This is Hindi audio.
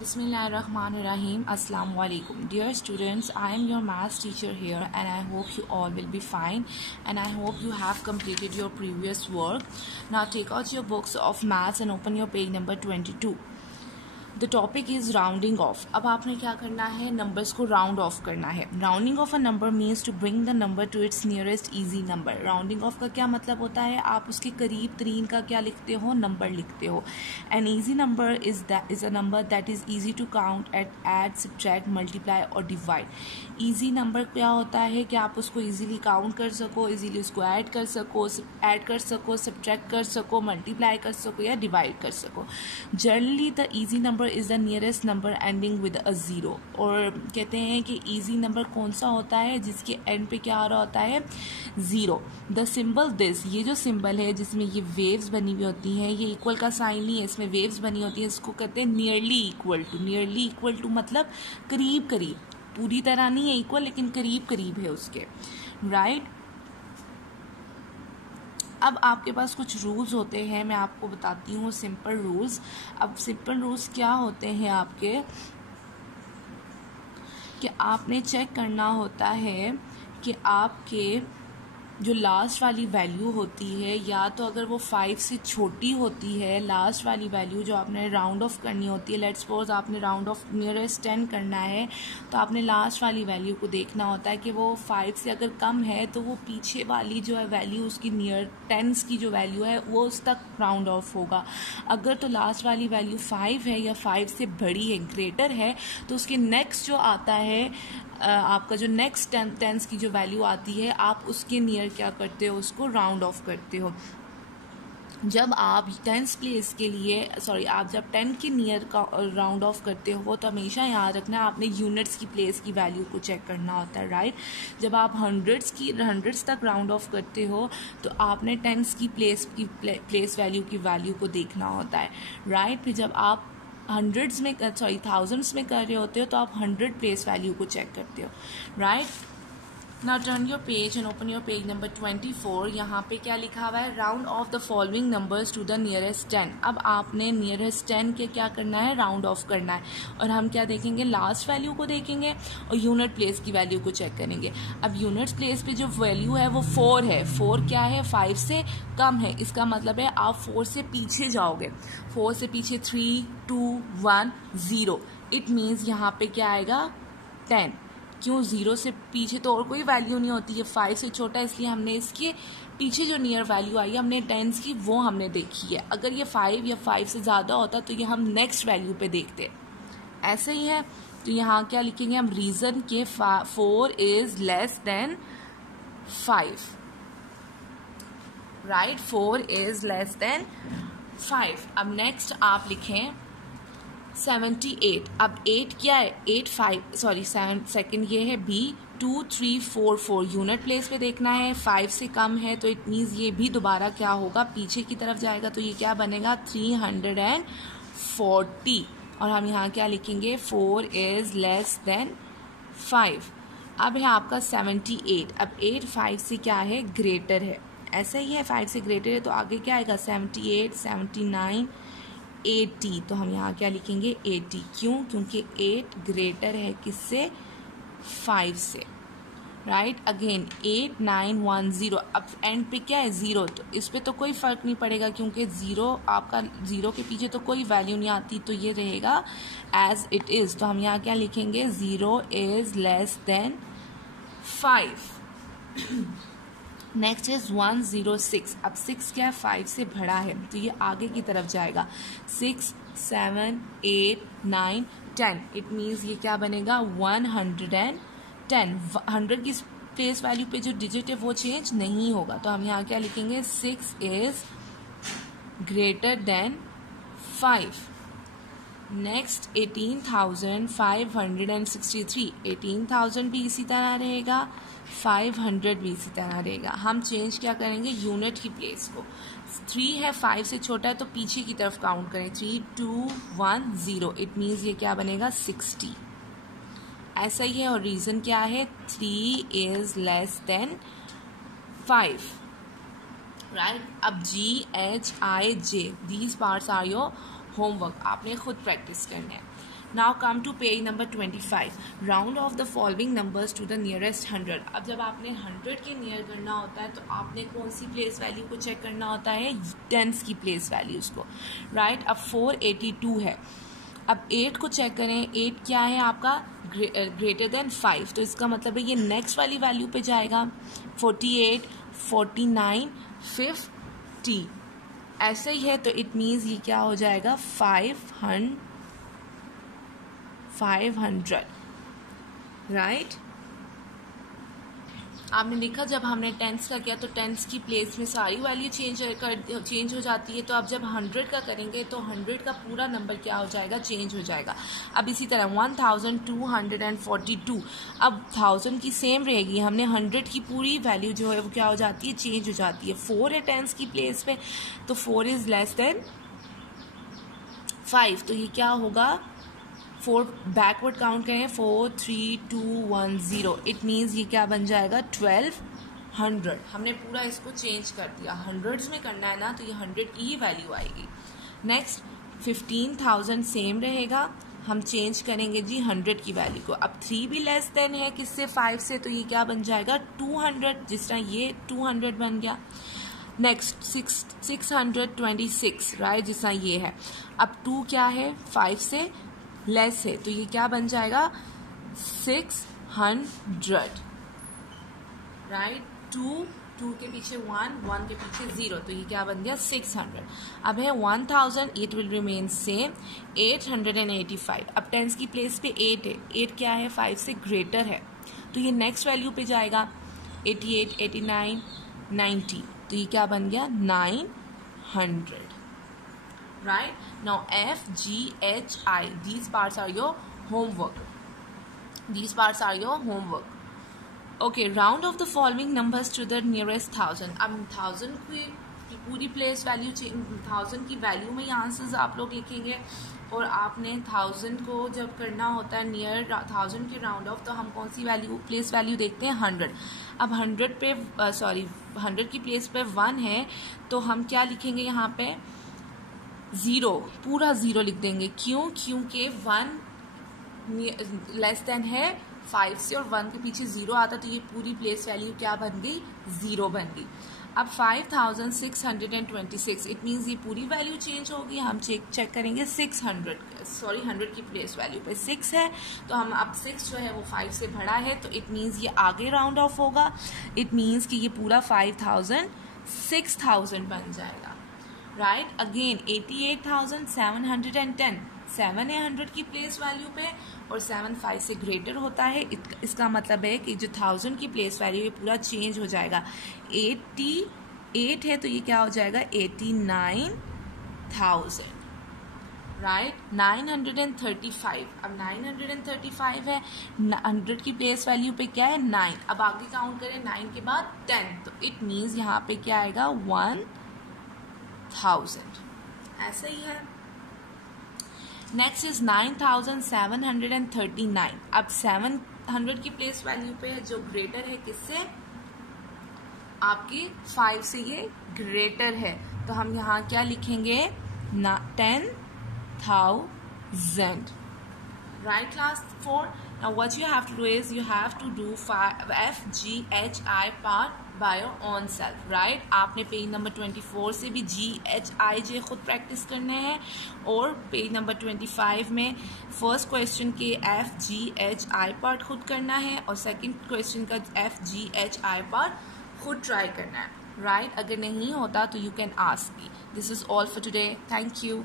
Bismillahirrahmanirrahim. Assalamu alaikum. Dear students, I am your maths teacher here and I hope you all will be fine and I hope you have completed your previous work. Now take out your books of maths and open your page number 22. The topic is rounding off. अब आपने क्या करना है, नंबर्स को राउंड ऑफ करना है. Rounding off a number means to bring the number to its nearest easy number. Rounding off का क्या मतलब होता है, आप उसके करीब तरीन का क्या लिखते हो, नंबर लिखते हो. An easy number is a number that is easy to count at add subtract multiply और डिवाइड. ईजी नंबर क्या होता है कि आप उसको ईजीली काउंट कर सको, ईजीली उसको ऐड कर सको, सब्ट्रैक्ट कर सको, मल्टीप्लाई कर सको या डिवाइड कर सको. Generally the easy number is the nearest number ending with a zero. और कहते हैं कि इजी नंबर कौन सा होता है जिसके एंड पे क्या आ रहा होता है, जीरो. द सिंबल दिस, ये जो सिंबल है जिसमें ये वेव्स बनी हुई होती हैं, ये इक्वल का साइन नहीं है, इसमें वेव्स बनी होती है, इसको कहते हैं nearly equal to. Nearly equal to मतलब करीब करीब, पूरी तरह नहीं है इक्वल लेकिन करीब करीब है उसके, राइट. अब आपके पास कुछ रूल्स होते हैं, मैं आपको बताती हूँ सिंपल रूल्स. अब सिंपल रूल्स क्या होते हैं आपके, कि आपने चेक करना होता है कि आपके जो लास्ट वाली वैल्यू होती है, या तो अगर वो 5 से छोटी होती है, लास्ट वाली वैल्यू जो आपने राउंड ऑफ करनी होती है, लेट्स सपोज आपने राउंड ऑफ नियरेस्ट 10 करना है, तो आपने लास्ट वाली वैल्यू को देखना होता है कि वो 5 से अगर कम है तो वो पीछे वाली जो है वैल्यू उसकी नियर टेंस की जो वैल्यू है वो उस तक राउंड ऑफ होगा. अगर तो लास्ट वाली वैल्यू 5 है या 5 से बड़ी है, ग्रेटर है, तो उसके नेक्स्ट जो आता है आपका जो नेक्स्ट टेंस की जो वैल्यू आती है, आप उसके नियर क्या करते हो, उसको राउंड ऑफ करते हो. जब आप टेंस प्लेस के लिए आप जब 10 के नियर का राउंड ऑफ करते हो तो हमेशा याद रखना आपने यूनिट्स की प्लेस की वैल्यू को चेक करना होता है, राइट. जब आप हंड्रेड्स तक राउंड ऑफ करते हो तो आपने टेंस की प्लेस वैल्यू की वैल्यू को देखना होता है, राइट. फिर जब आप थाउजेंड्स में कर रहे होते हो तो आप 100 प्लेस वैल्यू को चेक करते हो, right. Now turn your page and open your page number 24. यहाँ पे क्या लिखा हुआ है, round off the following numbers to the nearest 10. अब आपने नियरेस्ट 10 के क्या करना है, राउंड ऑफ करना है. और हम क्या देखेंगे, लास्ट वैल्यू को देखेंगे और यूनिट प्लेस की वैल्यू को चेक करेंगे. अब यूनिट प्लेस पे जो वैल्यू है वो 4 है. 4 क्या है, 5 से कम है. इसका मतलब है आप 4 से पीछे जाओगे. 4 से पीछे 3, 2, 1, 0. इट मीन्स यहाँ पे क्या आएगा, 10. क्यों, 0 से पीछे तो और कोई वैल्यू नहीं होती है, 5 से छोटा, इसलिए हमने इसके पीछे जो नियर वैल्यू आई है हमने टेंस की वो हमने देखी है. अगर ये 5 या 5 से ज़्यादा होता तो ये हम नेक्स्ट वैल्यू पे देखते. ऐसे ही है. तो यहाँ क्या लिखेंगे हम, रीज़न के 4 is less than 5, right. 4 is less than 5. अब नेक्स्ट आप लिखें 78. अब 8 क्या है, 7 सेकंड ये है बी. 2, 3, 4, 4 यूनिट प्लेस पे देखना है. 5 से कम है तो इट मीन्स ये भी दोबारा क्या होगा, पीछे की तरफ जाएगा. तो ये क्या बनेगा, 340. और हम यहाँ क्या लिखेंगे, 4 इज लेस देन 5. अब है आपका 78. अब 8 5 से क्या है, ग्रेटर है. ऐसा ही है, 5 से ग्रेटर है तो आगे क्या आएगा, 78, 79, 80. तो हम यहाँ क्या लिखेंगे, 80. क्यों, क्योंकि 8 ग्रेटर है किससे, 5 से, राइट. अगेन 8, 9, 1, 0. अब एंड पे क्या है, 0. तो इस पे तो कोई फर्क नहीं पड़ेगा क्योंकि 0 आपका 0 के पीछे तो कोई वैल्यू नहीं आती, तो ये रहेगा एज इट इज. तो हम यहाँ क्या लिखेंगे, 0 is less than 5. Next is 106. अब 6 क्या है, 5 से बड़ा है तो ये आगे की तरफ जाएगा. 6, 7, 8, 9, 10. इट मीन्स ये क्या बनेगा, 110. 100 की प्लेस वैल्यू पे जो डिजिट है वो चेंज नहीं होगा. तो हम यहाँ क्या लिखेंगे, 6 इज ग्रेटर देन 5. नेक्स्ट 18,563. 18,000 भी इसी तरह रहेगा, 500 भी इसी तरह रहेगा. हम चेंज क्या करेंगे, यूनिट की प्लेस को. 3 है, 5 से छोटा है तो पीछे की तरफ काउंट करें. 3, 2, 1, 0. इट मीन्स ये क्या बनेगा, 60. ऐसा ही है. और रीज़न क्या है, 3 इज लेस देन 5, राइट. अब GHIJ, these parts are your homework, आपने खुद प्रैक्टिस करना है. Now come to page number 25. Round off the following numbers to the nearest 100. अब जब आपने 100 के नियर करना होता है तो आपने कौन सी प्लेस वैल्यू को चेक करना होता है, टेंस की प्लेस वैल्यूज़ को, राइट. अब 482 है. अब 8 को चेक करें. 8 क्या है आपका, ग्रेटर देन 5, तो इसका मतलब है ये नेक्स्ट वाली वैल्यू पे जाएगा. 48, 49, 50 ऐसे ही है, तो इट मीन्स ये क्या हो जाएगा, 500, राइट. आपने देखा जब हमने टेंस का किया तो टेंस की प्लेस में सारी वैल्यू चेंज हो जाती है. तो अब जब 100 का करेंगे तो 100 का पूरा नंबर क्या हो जाएगा, चेंज हो जाएगा. अब इसी तरह 1242. अब 1000 की सेम रहेगी. हमने 100 की पूरी वैल्यू जो है वो क्या हो जाती है, चेंज हो जाती है. 4 है टेंस की प्लेस पे, तो 4 इज लेस देन 5, तो ये क्या होगा, 4 बैकवर्ड काउंट करें, 4 3 2 1 0. इट मीन्स ये क्या बन जाएगा, 1200. हमने पूरा इसको चेंज कर दिया. हंड्रेड्स में करना है ना, तो ये 100 की ही वैल्यू आएगी. नेक्स्ट 15,000 सेम रहेगा. हम चेंज करेंगे जी 100 की वैल्यू को. अब 3 भी लेस देन है किससे, 5 से, तो ये क्या बन जाएगा, 200. जिस तरह ये 200 बन गया. नेक्स्ट 626, राइट, जिस तरह ये है. अब 2 क्या है, 5 से लेस है, तो ये क्या बन जाएगा, 600, राइट. 2 के पीछे 1 के पीछे 0, तो ये क्या बन गया, 600. अब है 1000, इट विल रिमेन सेम. 885. अब टेंस की प्लेस पे 8 है. 8 क्या है, 5 से ग्रेटर है, तो ये नेक्स्ट वैल्यू पे जाएगा. 88, 89, 90, तो ये क्या बन गया, 900. Right? Now F, G, H, I. These parts are your homework. Okay, round of the following numbers to the nearest 1000. अब 1000 की पूरी प्लेस वैल्यू, 1000 की वैल्यू में ही आंसर्स आप लोग लिखेंगे. और आपने 1000 को जब करना होता है नियर 1000 के राउंड ऑफ, तो हम कौन सी वैल्यू, प्लेस वैल्यू देखते हैं, 100. अब 100 पे 100 की प्लेस पे 1 है, तो हम क्या लिखेंगे यहाँ पे, 0, पूरा 0 लिख देंगे. क्यों, क्योंकि 1 लेस देन है 5 से, और 1 के पीछे 0 आता, तो ये पूरी प्लेस वैल्यू क्या बन गई, 0 बन गई. अब 5626, इट मीन्स ये पूरी वैल्यू चेंज होगी. हम चेक करेंगे 100 की प्लेस वैल्यू पे 6 है, तो हम अब 6 जो है वो 5 से बड़ा है, तो इट मीन्स ये आगे राउंड ऑफ होगा. इट मीन्स कि ये पूरा 5000 6000 बन जाएगा. राइट. अगेन 88,710. 7 है 100 की प्लेस वैल्यू पे, और 7 5 से ग्रेटर होता है. इसका मतलब है कि जो 1000 की प्लेस वैल्यू है पूरा चेंज हो जाएगा. 88 है, तो ये क्या हो जाएगा, 89,000. राइट. 935. अब 935 है, 100 की प्लेस वैल्यू पे क्या है, 9. अब आगे काउंट करें, 9 के बाद 10, तो इट मीन्स यहाँ पे क्या आएगा, 1000. ऐसा ही है. Next is 9739. अब 700 की प्लेस वैल्यू पे है, जो ग्रेटर है किससे, आपकी 5 से ये ग्रेटर है, तो हम यहाँ क्या लिखेंगे, 10,000. Right, class 4. Now what you have to do is you have to do F, G, H, I part by your own self. Right? आपने पेज नंबर 24 से भी G, H, I, J खुद प्रैक्टिस करने हैं, और पेज नंबर 25 में फर्स्ट क्वेश्चन के F, G, H, I part खुद करना है, और सेकंड क्वेश्चन का F, G, H, I part खुद ट्राई करना है. राइट. अगर नहीं होता तो you can ask me. This is all for today. Thank you.